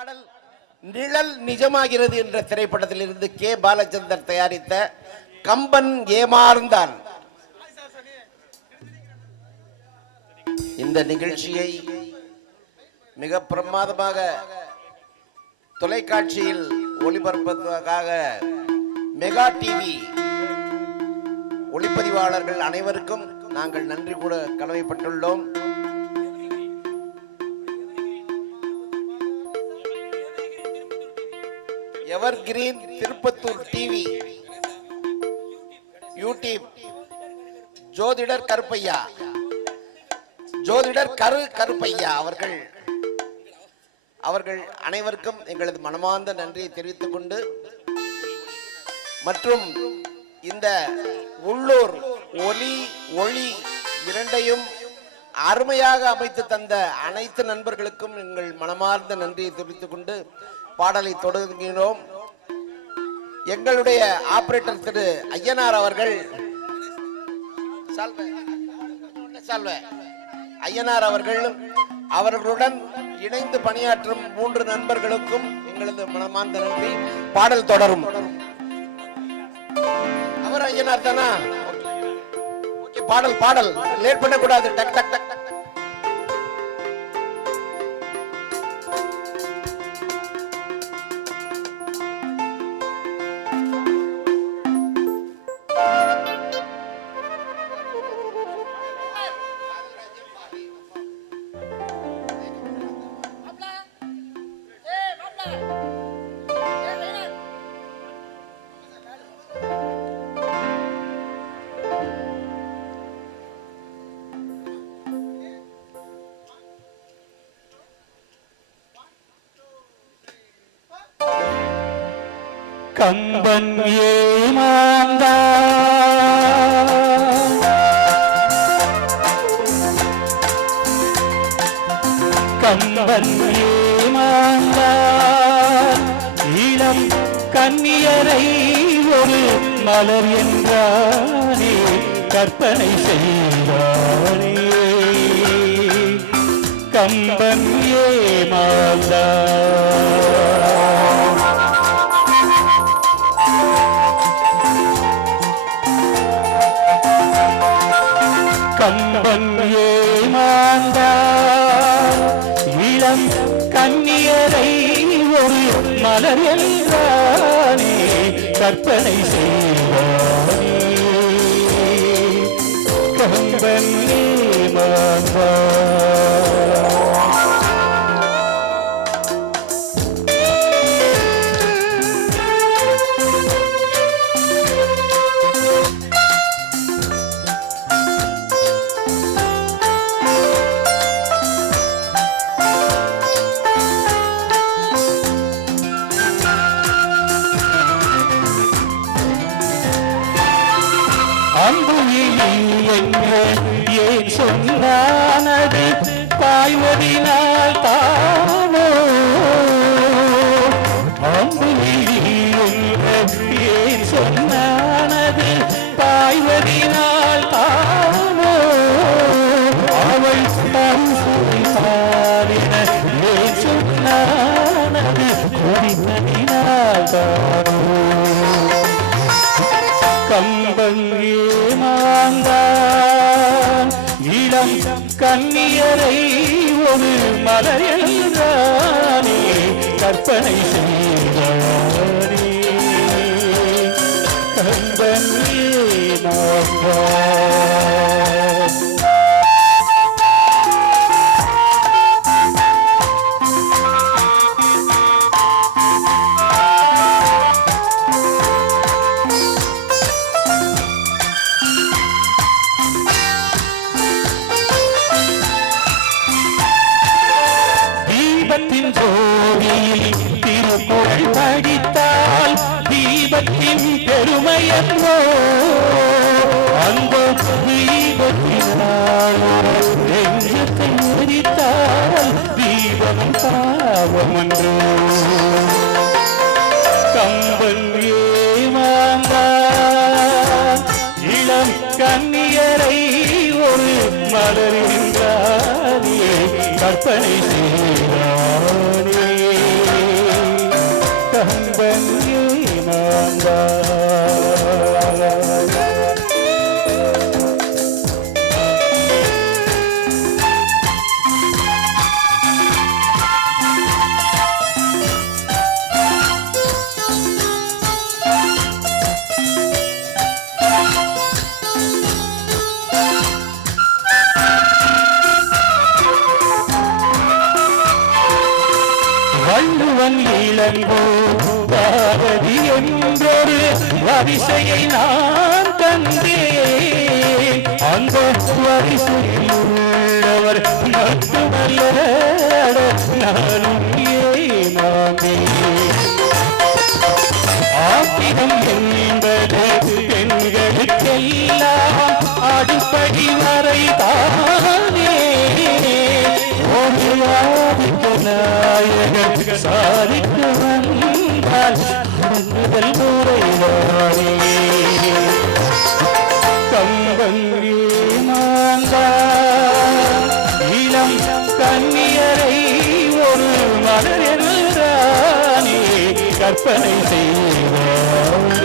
பாடல் நிழல் நிஜமாகிறது என்ற திரைப்படத்தில் இருந்து கே. பாலச்சந்தர் தயாரித்த கம்பன் ஏமாறுந்தான் இந்த நிகழ்ச்சியை மிக பிரமாதமாக தொலைக்காட்சியில் ஒளிபரப்பதற்காக மெகா டிவி ஒளிப்பதிவாளர்கள் அனைவருக்கும் நாங்கள் நன்றி கூட கடமைப்பட்டுள்ளோம். Evergreen Tirupattur TV YouTube ஜோதிடர் கருப்பையா ஜோதிடர் கரு கருப்பையா அவர்கள் அவர்கள் அனைவருக்கும் எங்களது மனமார்ந்த நன்றியை தெரிவித்துக் கொண்டு மற்றும் இந்த உள்ளூர் ஒலி ஒளி இரண்டையும் அருமையாக அமைத்து தந்த அனைத்து நண்பர்களுக்கும் எங்கள் மனமார்ந்த நன்றியை தெரிவித்துக் கொண்டு பாடலை தொடங்குகிறோம். எங்களுடைய ஆபரேட்டர் திரு ஐயனார் அவர்கள். ஐயனார் அவர்கள் அவர்களுடன் இணைந்து பணியாற்றும் மூன்று நண்பர்களுக்கும் எங்களது மனமார்ந்த நன்றி. பாடல் தொடரும். அவர் ஐயனார் தானா? பாடல் பாடல். லேட் பண்ணக்கூடாது. டக் டக் டக். கம்பன் ஏமாந்தா கன்னியரை ஒரு மலர் என்றானே கற்பனை செய்தானே. கம்பன் ஏமாந்தா கம்பன் ஏமாந்தார் இளம் கன்னியரை ஒரு மலர் என்றானே கற்பனை செய்வானே. கம்பன் நீ ஏமாந்தார் அம்புயிலி என்று ஏன் சொன்னானது பாய்வதினால் தானோ? அம்புயிலி என்று ஏன் சொன்னானது பாய்வதினால் தானோ? அவள் பரிசுரை பாடின ஏன் சொன்னானது குடிமதினால் தானோ? என்றானே கற்பனை செய்தானே Kamban ஏமாந்தான் hồng bên dưới mờ Valluvan Ilango. Bharathi என்றொரு வரிசையை நான் தந்தேன். அந்த வரிசையில் உள்ளவர் மட்டுமல்ல நானும் ஏமாந்தே ஆத்திரம் என்பது பெண்களுக்கெல்லாம் அடிப்படி வரை தானே ஒரு ஆதிக்க சாதிக்க வந்தால் முதல் முறைதானே கம்பங்கே இளம் கண்ணியரை ஒரு மலர் என்றானே கற்பனை செய்வார்